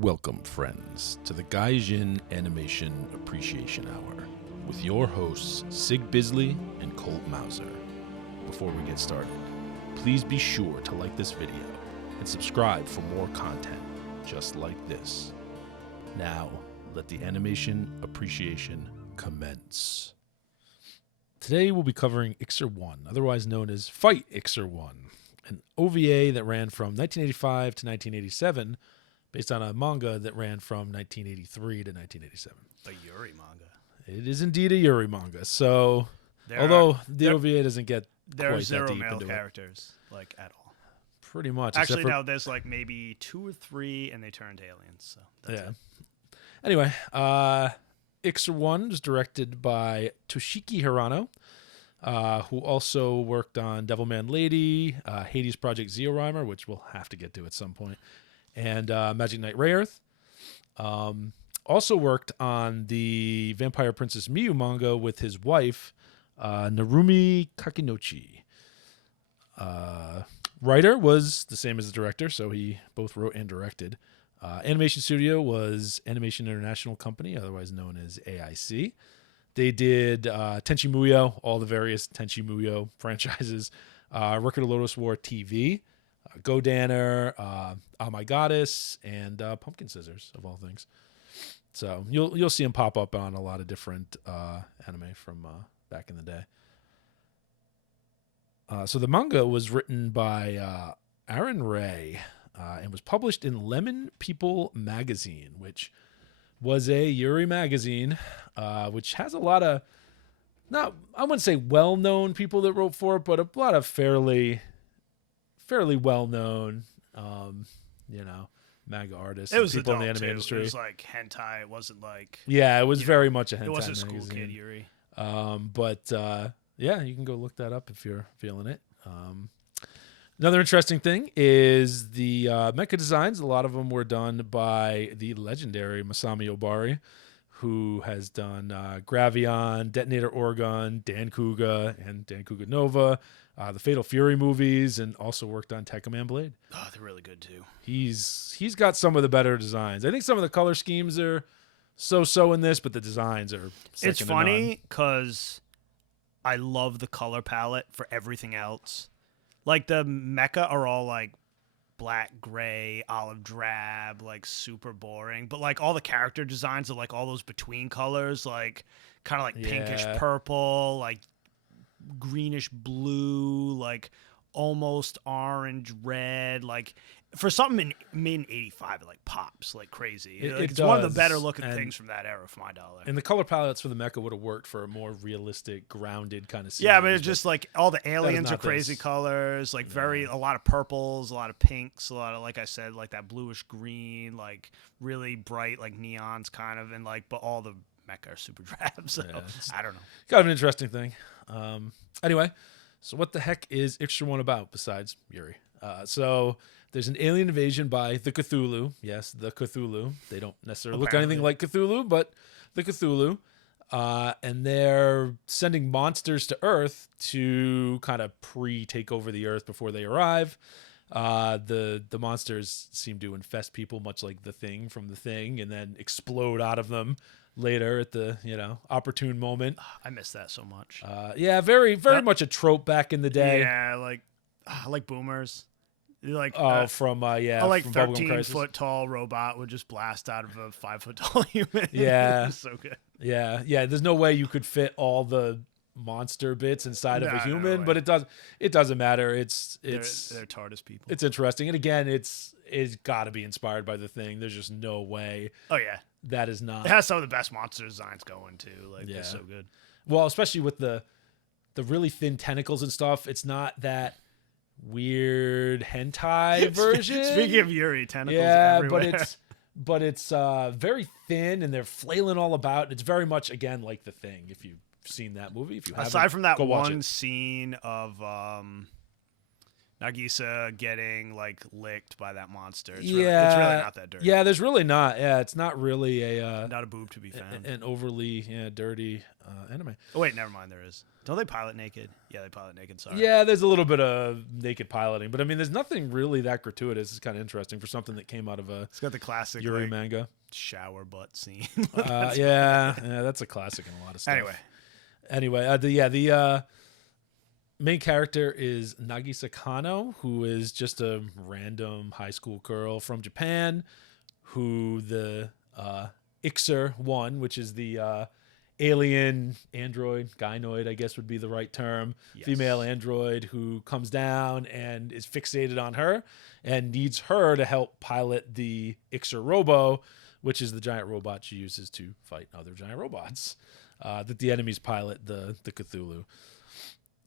Welcome, friends, to the Gaijin Animation Appreciation Hour with your hosts, Sig Bisley and Colt Mauser. Before we get started, please be sure to like this video and subscribe for more content just like this. Now, let the animation appreciation commence. Today we'll be covering ICZER ONE, otherwise known as Fight ICZER ONE, an OVA that ran from 1985 to 1987, based on a manga that ran from 1983 to 1987. A Yuri manga. It is indeed a Yuri manga. So, although the OVA doesn't get there are quite zero that deep male into characters, like at all. Pretty much. Actually, no, there's like maybe 2 or 3, and they turned aliens. So that's it. Anyway, ICZER ONE was directed by Toshiki Hirano, who also worked on Devilman Lady, Hades Project Zeorhymer, which we'll have to get to at some point, and Magic Knight Rayearth. Also worked on the Vampire Princess Miyu manga with his wife, Narumi Kakinochi. Writer was the same as the director, so he both wrote and directed. Animation studio was Animation International Company, otherwise known as AIC. They did Tenchi Muyo, all the various Tenchi Muyo franchises, Record of Lodoss War TV, Godanner, Oh My Goddess, and Pumpkin Scissors, of all things. So you'll see him pop up on a lot of different anime from back in the day. So the manga was written by Aaron Ray and was published in Lemon People magazine, which was a Yuri magazine, which has a lot of, I wouldn't say well-known people that wrote for it, but a lot of fairly well-known, manga artists. It was people in the adult, anime too. industry. It was like hentai. It wasn't like It was very much a hentai It wasn't magazine. school kid Yuri. You can go look that up if you're feeling it. Another interesting thing is the mecha designs. A lot of them were done by the legendary Masami Obari, who has done Gravion, Detonator Orgun, Dan Kuga, and Dan Kuga Nova, the Fatal Fury movies, and also worked on Tekkaman Blade. Oh, they're really good too. He's got some of the better designs. I think some of the color schemes are so in this, but the designs are second It's to funny because I love the color palette for everything else. Like the mecha are all like black, gray, olive drab, like super boring. But like all the character designs are like all those between colors, like kind of like pinkish purple, like greenish blue, like almost orange red. Like for something made in 85, it like pops like crazy. It's one of the better looking things from that era for my dollar. And the color palettes for the mecha would have worked for a more realistic, grounded kind of series. Yeah, but it's just like all the aliens are crazy colors, like a lot of purples, a lot of pinks, a lot of, like I said, like that bluish green, like really bright, like neons kind of, and like, but all the mecha are super drab. So I don't know. Kind of an interesting thing. Anyway, so what the heck is ICZER ONE about besides Yuri? So there's an alien invasion by the Cthulhu. Yes, the Cthulhu. They don't necessarily look anything like Cthulhu, but the Cthulhu. And they're sending monsters to Earth to kind of take over the Earth before they arrive. The monsters seem to infest people, much like the Thing from The Thing, and then explode out of them later at the opportune moment. I miss that so much. Very much a trope back in the day. Yeah, like boomers. Like from a 13-foot foot tall robot would just blast out of a 5 foot tall human. Yeah, so good. Yeah. There's no way you could fit all the monster bits inside of a human, but it doesn't matter. They're TARDIS people. It's interesting, and again, it's got to be inspired by the Thing. There's just no way. Oh yeah, that is not. It has some of the best monster designs going too. Like they're so good. Well, especially with the really thin tentacles and stuff. It's not that weird hentai version. Speaking of Yuri, tentacles everywhere. but it's very thin, and they're flailing all about. It's very much again like the Thing. If you've seen that movie, if you haven't, aside from that go watch one it. scene of Nagisa getting like licked by that monster. It's yeah, it's really not that dirty. Yeah, there's really not. Yeah, it's not really Not a boob to be found. an overly dirty anime. Oh wait, never mind. There is. Don't they pilot naked? Yeah, they pilot naked. Sorry. Yeah, there's a little bit of naked piloting, but I mean, there's nothing really that gratuitous. It's kind of interesting for something that came out of a It's got the classic Yuri like, manga. shower butt scene. Yeah, that's a classic in a lot of stuff. Anyway, the main character is Nagisa Kano, who is just a random high school girl from Japan, who the ICZER ONE, which is the alien android, gynoid, I guess would be the right term, female android who comes down and is fixated on her and needs her to help pilot the ICZER Robo, which is the giant robot she uses to fight other giant robots that the enemies pilot, the CTHULHU.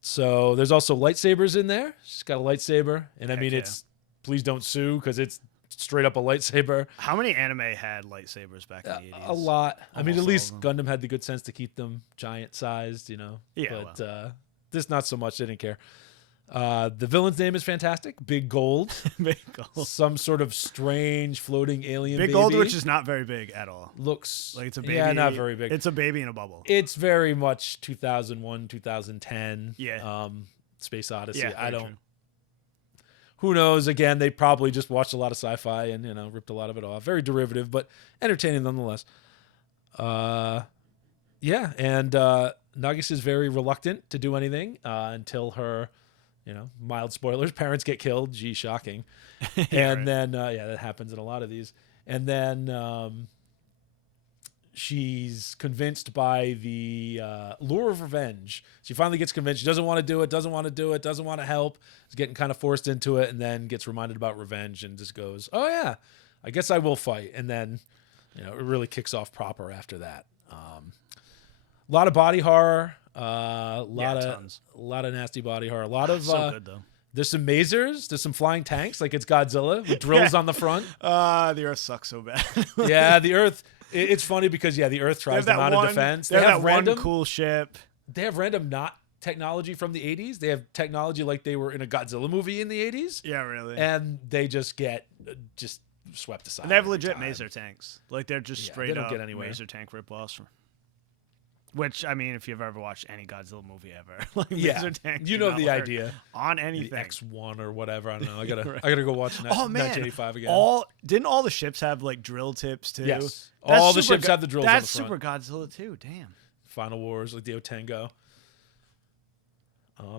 So there's also lightsabers in there. She's got a lightsaber. And I mean, it's, please don't sue because it's straight up a lightsaber. How many anime had lightsabers back in the 80s? A lot. I mean, at least them. Gundam had the good sense to keep them giant sized, you know. Yeah. But this, not so much. They didn't care. The villain's name is fantastic. Big Gold. Big Gold. Some sort of strange floating alien Big baby. Gold, which is not very big at all. Looks like it's a baby. Yeah, not very big. It's a baby in a bubble. It's very much 2001, 2010. Yeah. Space Odyssey. Yeah, I don't. True. Who knows? Again, they probably just watched a lot of sci-fi and ripped a lot of it off. Very derivative, but entertaining nonetheless. Yeah, and Nagisa is very reluctant to do anything until her, mild spoilers, parents get killed. Gee, shocking. And then that happens in a lot of these. And then she's convinced by the lure of revenge. She finally gets convinced. She doesn't want to do it, doesn't want to help. Is getting kind of forced into it, and then gets reminded about revenge and just goes, oh, yeah, I guess I will fight. And then, it really kicks off proper after that. A lot of body horror, a lot of nasty body horror, a lot of so good though. There's some masers, there's some flying tanks, like it's Godzilla with drills on the front. The Earth sucks so bad. Yeah, the Earth. It's funny because the Earth tries to mount a defense. They have random cool ship. They have random not technology from the 80s. They have technology like they were in a Godzilla movie in the 80s. Yeah, really. And they just get swept aside. And they have legit maser tanks. Like they're just straight up maser tank ripoffs. Which, I mean, if you've ever watched any Godzilla movie ever, like maser tanks, you know the idea on anything. The X1 or whatever. I don't know. I gotta go watch 1985 again. Didn't all the ships have like drill tips too? Yes, all the ships have the drills. That's on the front. Super Godzilla too. Damn. Final Wars, like the Otengo.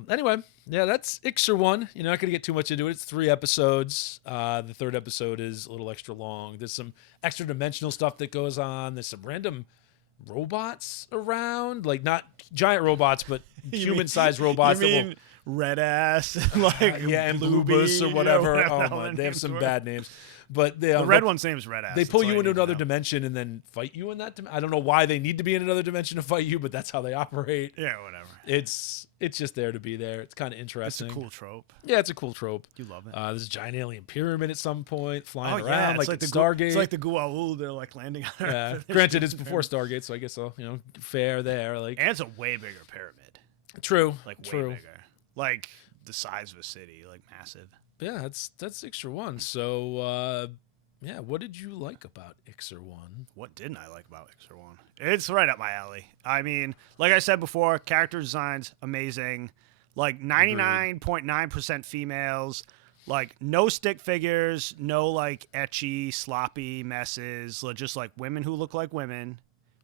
Anyway, yeah, that's ICZER ONE. You're not going to get too much into it. It's 3 episodes. The 3rd episode is a little extra long. There's some extra dimensional stuff that goes on. There's some random robots around, like not giant robots, but human-sized robots. You mean Red Ass, like and Bluebus or whatever. Oh my, they have some bad names. But the red one's name is Red Ass. They pull you into another dimension and then fight you in that dimension. I don't know why they need to be in another dimension to fight you, but that's how they operate. Yeah, whatever. It's just there to be there. It's kind of interesting. It's a cool trope. Yeah, it's a cool trope. You love it. There's a giant alien pyramid at some point flying around, it's like the Stargate. It's like the Gua'uld. They're like landing on Earth. Granted, it's before Stargate, so I guess I'll fair there. Like, and it's a way bigger pyramid. True. Like way bigger. Like the size of a city. Like massive. Yeah, that's ICZER ONE. So. Yeah, what did you like about ICZER ONE? What didn't I like about ICZER ONE? It's right up my alley. I mean, like I said before, character designs, amazing. Like 99.9% females. Like no stick figures, no like etchy, sloppy messes. Just like women who look like women,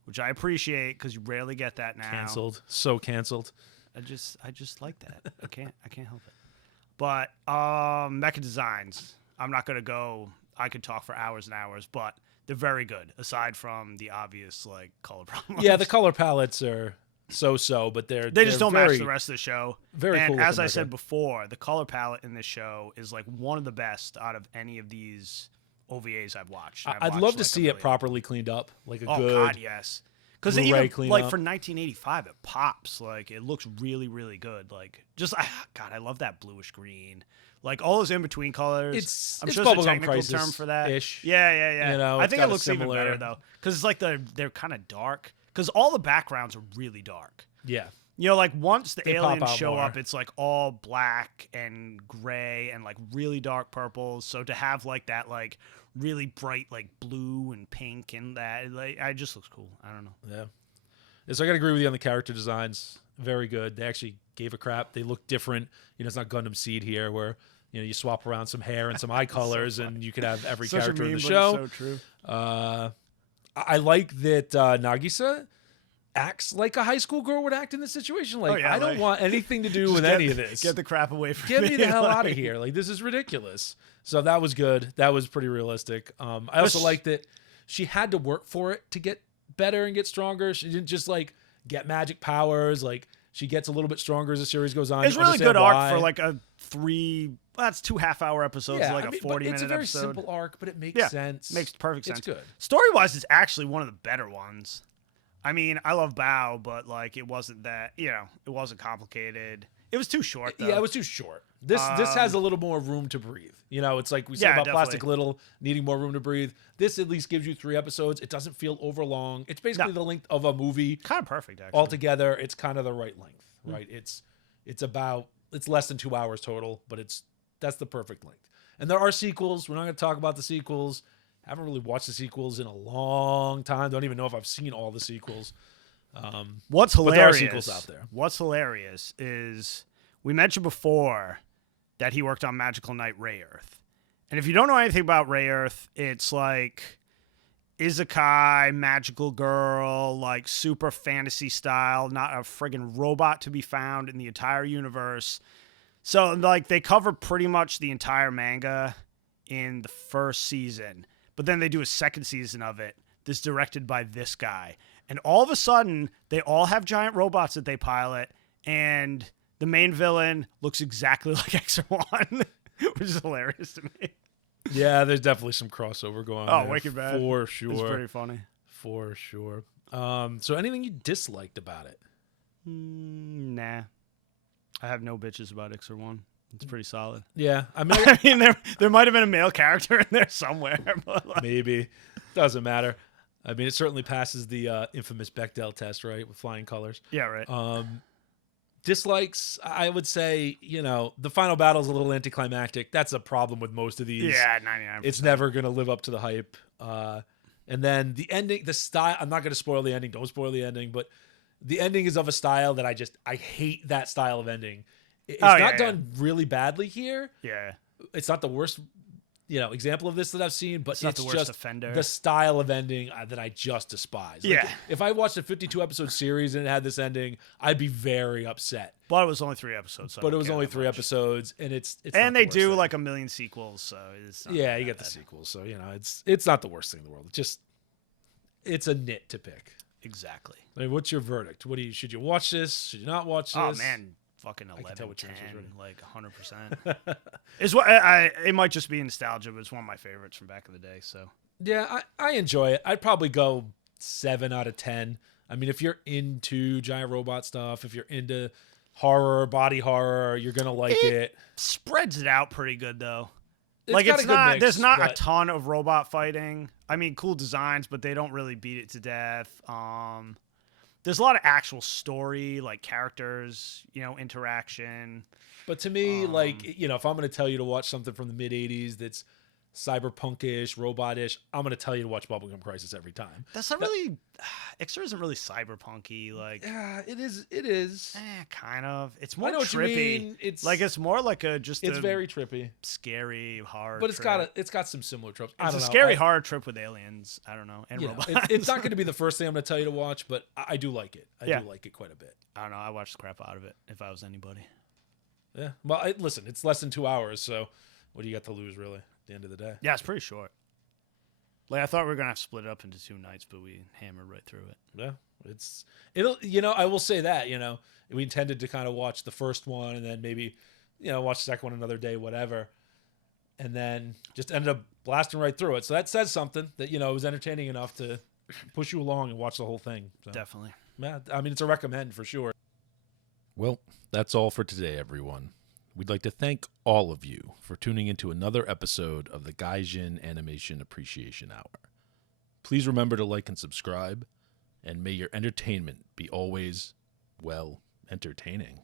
which I appreciate because you rarely get that now. Canceled. So canceled. I just like that. I can't help it. But mecha designs, I'm not gonna go. I could talk for hours and hours, but they're very good, aside from the obvious like color problems. Yeah, the color palettes are so, but they just don't match the rest of the show. Very and cool. As I said before, the color palette in this show is like one of the best out of any of these OVAs I've watched. I'd love to see it properly cleaned up, like a good. Oh God, yes. Because even like for 1985, it pops. Like it looks really, really good. Like just God, I love that bluish green. Like all those in between colors. I'm sure there's a technical term for that. Yeah. I think it looks even better though, because it's like they're kind of dark. Because all the backgrounds are really dark. Yeah. You know, like once the They pop aliens out show more. up, it's like all black and gray and like really dark purples. So to have like that like really bright like blue and pink and that, like, it just looks cool. I don't know. Yeah. So I got to agree with you on the character designs. Very good. They actually gave a crap. They look different. You know, it's not Gundam Seed here where, you know, you swap around some hair and some eye colors and you could have every Such a character in meme, the but show. it's so true. I like that Nagisa acts like a high school girl would act in this situation. Like, I don't want anything to do with any of this. Get the crap away from Get me. me the hell out of here. Like, this is ridiculous. So that was good. That was pretty realistic. I also like that she had to work for it to get better and get stronger. She didn't just, like, get magic powers. Like, she gets a little bit stronger as the series goes on. It's really good arc for, like, a 3... Well, that's 2 half-hour episodes, like a 40-minute episode. It's a very simple arc, but it makes sense. Makes perfect sense. It's good. Story-wise, it's actually one of the better ones. I mean, I love Bao, but like it wasn't that, you know, it wasn't complicated. It was too short, though. Yeah, it was too short. This has a little more room to breathe. You know, it's like we said about Plastic Little needing more room to breathe. This at least gives you 3 episodes. It doesn't feel overlong. It's basically the length of a movie. Kind of perfect, actually. Altogether, it's kind of the right length, right? It's less than 2 hours total, but that's the perfect length. And there are sequels. We're not going to talk about the sequels. Haven't really watched the sequels in a long time. Don't even know if I've seen all the sequels. What's hilarious? But there are sequels out there. What's hilarious is we mentioned before that he worked on Magical Knight Ray Earth, and if you don't know anything about Ray Earth, it's like isekai, magical girl, like super fantasy style, not a friggin' robot to be found in the entire universe. So like they cover pretty much the entire manga in the first season. But then they do a second season of it that's directed by this guy. And all of a sudden, they all have giant robots that they pilot, and the main villain looks exactly like Exzer One, which is hilarious to me. Yeah, there's definitely some crossover going on. Oh, wicked bad. For sure. It's pretty funny. For sure. So anything you disliked about it? Nah. I have no bitches about Exzer One. It's pretty solid. Yeah, I mean, I mean, there might have been a male character in there somewhere, but like, maybe doesn't matter. I mean, it certainly passes the infamous Bechdel test, right, with flying colors. Yeah, right. Dislikes, I would say, you know, the final battle is a little anticlimactic. That's a problem with most of these. Yeah, 99%. It's never going to live up to the hype. And then the ending, the style. I'm not going to spoil the ending. Don't spoil the ending. But the ending is of a style that I hate that style of ending. It's not done really badly here. Yeah. It's not the worst, you know, example of this that I've seen, but not the worst just offender. The style of ending that I just despise. Like, Yeah. if I watched a 52 episode series and it had this ending, I'd be very upset. But it was only 3 episodes. So But it was only 3 episodes, and it's and not they the worst do thing. like a million sequels, so it's not you get the sequels, so you know it's not the worst thing in the world. It's a nit to pick. Exactly. I mean, what's your verdict? Should you watch this? Should you not watch this? Oh man, fucking 11, tell what 10, yours is already. like 100%. It's what it might just be nostalgia, but it's one of my favorites from back in the day. So Yeah, I enjoy it. I'd probably go 7 out of 10. I mean, if you're into giant robot stuff, if you're into horror, body horror, you're gonna like it. Spreads it out pretty good though. Got a good mix, there's not but a ton of robot fighting. I mean, cool designs, but they don't really beat it to death. There's a lot of actual story, like characters, you know, interaction. But to me, like, you know, if I'm going to tell you to watch something from the mid 80s that's cyberpunkish, robotish, I'm going to tell you to watch Bubblegum Crisis every time. That's not really. Exzer isn't really cyberpunky. Like, yeah, it is. It is. Kind of. It's more I know what trippy. you mean. It's more like it's very trippy, scary horror. But trip. it's got some similar tropes. It's a scary horror trip with aliens. I don't know, and robots. It's not going to be the first thing I'm going to tell you to watch, but I do like it. I do like it quite a bit. I don't know. I watched the crap out of it. If I was anybody. Yeah. Well, listen, it's less than 2 hours, so what do you got to lose, really? At the end of the day. Yeah, it's pretty short. Like I thought we were gonna have to split it up into 2 nights, but we hammered right through it. Yeah, it'll. You know, I will say that. You know, we intended to kind of watch the first one and then maybe, you know, watch the second one another day, whatever, and then just ended up blasting right through it. So that says something that, you know, it was entertaining enough to push you along and watch the whole thing. So, Definitely. yeah, I mean, it's a recommend for sure. Well, that's all for today, everyone. We'd like to thank all of you for tuning into another episode of the Gaijin Animation Appreciation Hour. Please remember to like and subscribe, and may your entertainment be always well entertaining.